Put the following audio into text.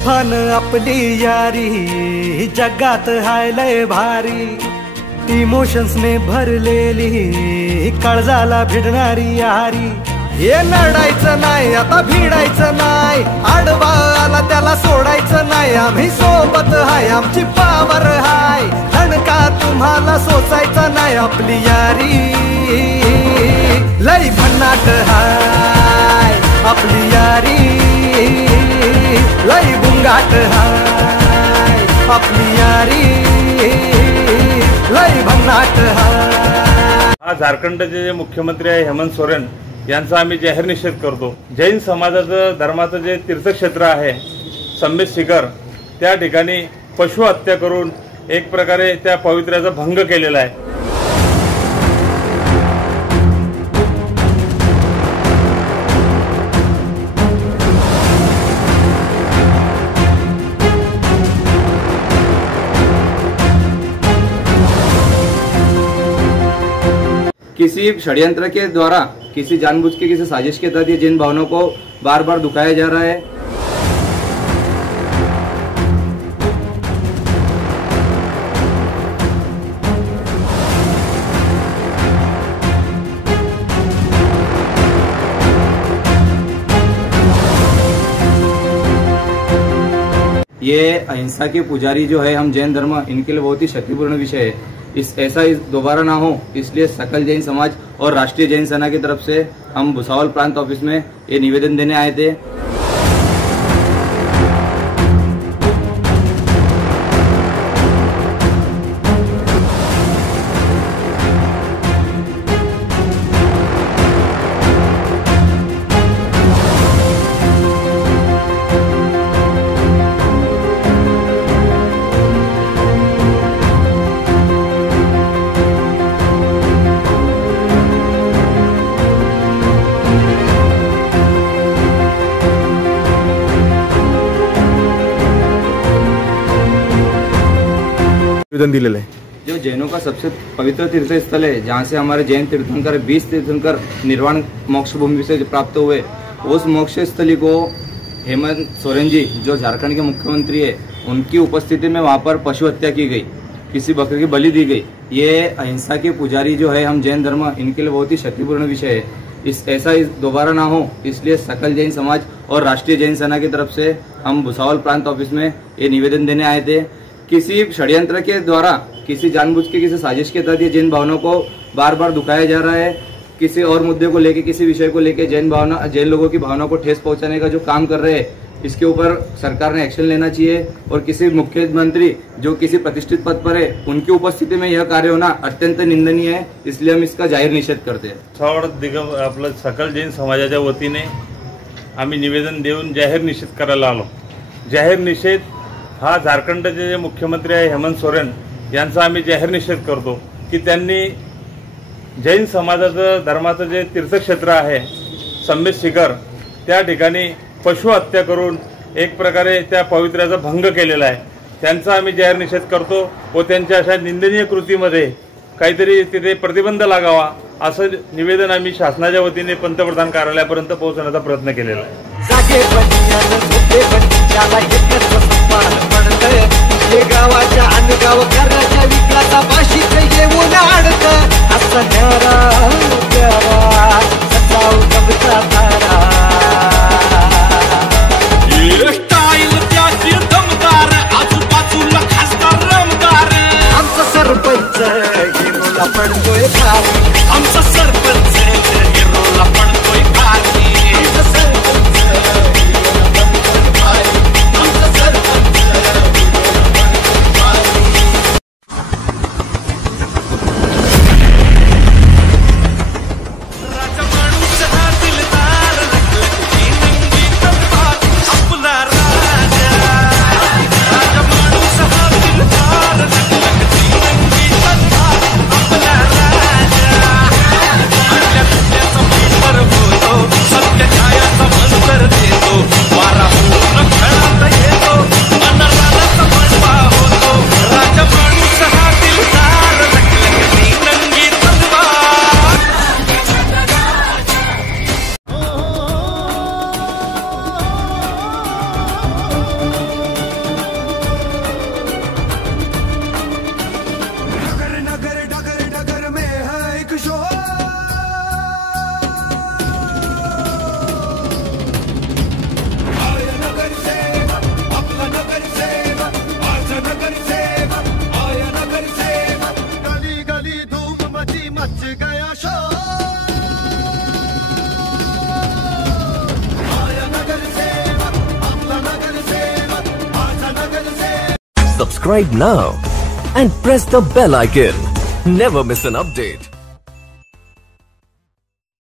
Fun आपली यारी जगात हाय लय भारी, इमोशन्स ने भरलेली काळजाला भिडणारी यारी। हे लढायचं नाही आता भिडायचं नाही, आडवा आला त्याला सोडायचं नाही, आम्ही सोबत हाय आमची पावर हाय, धणका तुम्हाला सोसायचा नाही, आपली यारी लय भन्नाट हाय, आपली यारी लय बुंगाट हाय, आपली यारी लय भन्नाट हाय। हा झारखंडचे जे मुख्यमंत्री आहे हेमंत सोरेन यांचा आम्ही जाहीर निषेध करतो। जैन समाजाचं धर्माचं जे तीर्थक्षेत्र आहे संमेत शिखर, त्या ठिकाणी पशु हत्या करून एक प्रकारे त्या पवित्र्याचा भंग केलेला आहे। किसी षड्यंत्र के द्वारा, किसी जानबूझ के, किसी साजिश के तहत ये जैन भावनाओं को बार बार दुखाया जा रहा है। ये अहिंसा के पुजारी जो है हम जैन धर्म, इनके लिए बहुत ही शक्तिपूर्ण विषय है। ऐसा दोबारा ना हो, इसलिए सकल जैन समाज और राष्ट्रीय जैन सेना की तरफ से हम भुसावल प्रांत ऑफिस में ये निवेदन देने आए थे। दिलेलं आहे। जो जैनों का सबसे पवित्र तीर्थ स्थल है, जहाँ से हमारे जैन तीर्थंकर 20 तीर्थंकर निर्वाण मोक्ष भूमि से प्राप्त हुए, उस मोक्ष स्थली को हेमंत सोरेन जी जो झारखंड के मुख्यमंत्री है, उनकी उपस्थिति में वहाँ पर पशु हत्या की गई, किसी बकरे की बलि दी गई। ये अहिंसा के पुजारी जो है हम जैन धर्म, इनके लिए बहुत ही शक्तिपूर्ण विषय है। ऐसा दोबारा ना हो, इसलिए सकल जैन समाज और राष्ट्रीय जैन सेना की तरफ से हम भुसावल प्रांत ऑफिस में ये निवेदन देने आए थे। किसी षड्यंत्र के द्वारा, किसी जानबूझ के, किसी साजिश के तहत ये जैन भावनाओं को बार बार दुखाया जा रहा है। किसी और मुद्दे को लेके, किसी विषय को लेके जैन लोगों की भावनाओं को ठेस पहुंचाने का जो काम कर रहे हैं, इसके ऊपर सरकार ने एक्शन लेना चाहिए। और किसी मुख्यमंत्री जो किसी प्रतिष्ठित पद पर है, उनकी उपस्थिति में यह कार्य होना अत्यंत निंदनीय है, इसलिए हम इसका जाहीर निषेध करते हैं। आपलं सकल जैन समाजाच्या वतीने आम्ही निवेदन देऊन जाहीर निषेध करायला आलो। जाहीर निषेध हा झारखंडचे जे मुख्यमंत्री आहे हेमंत सोरेन यांचा आम्ही जाहीर निषेध करतो की त्यांनी जैन समाजाचं धर्माचं जे तीर्थक्षेत्र आहे संमेत शिखर, त्या ठिकाणी पशु हत्या करून एक प्रकारे त्या पवित्र्याचा भंग केलेला आहे। त्यांचा आम्ही जाहीर निषेध करतो व त्यांच्या अशा निंदनीय कृतीमध्ये काहीतरी तिथे प्रतिबंध लागावा असं निवेदन आम्ही शासनाच्या वतीने पंतप्रधान कार्यालयापर्यंत पोहोचवण्याचा प्रयत्न केलेला आहे। गावाच्या अनगाव घराच्या विकासापाशी येऊन अडतं, असं न्यारा प्यारा सचाऊ कविता तारा, स्टाईल त्याची दमदार, आजूबाजूला खासदार रमदार, आमचा सरपंच हिरोला पडतोय खाली, आमचा सरपंच हिरोला पडतोय खाली, आमचा सरपंच हिरोला पडतोय खाली, आमचा sarpanch Subscribe now and press the bell icon. Never miss an update.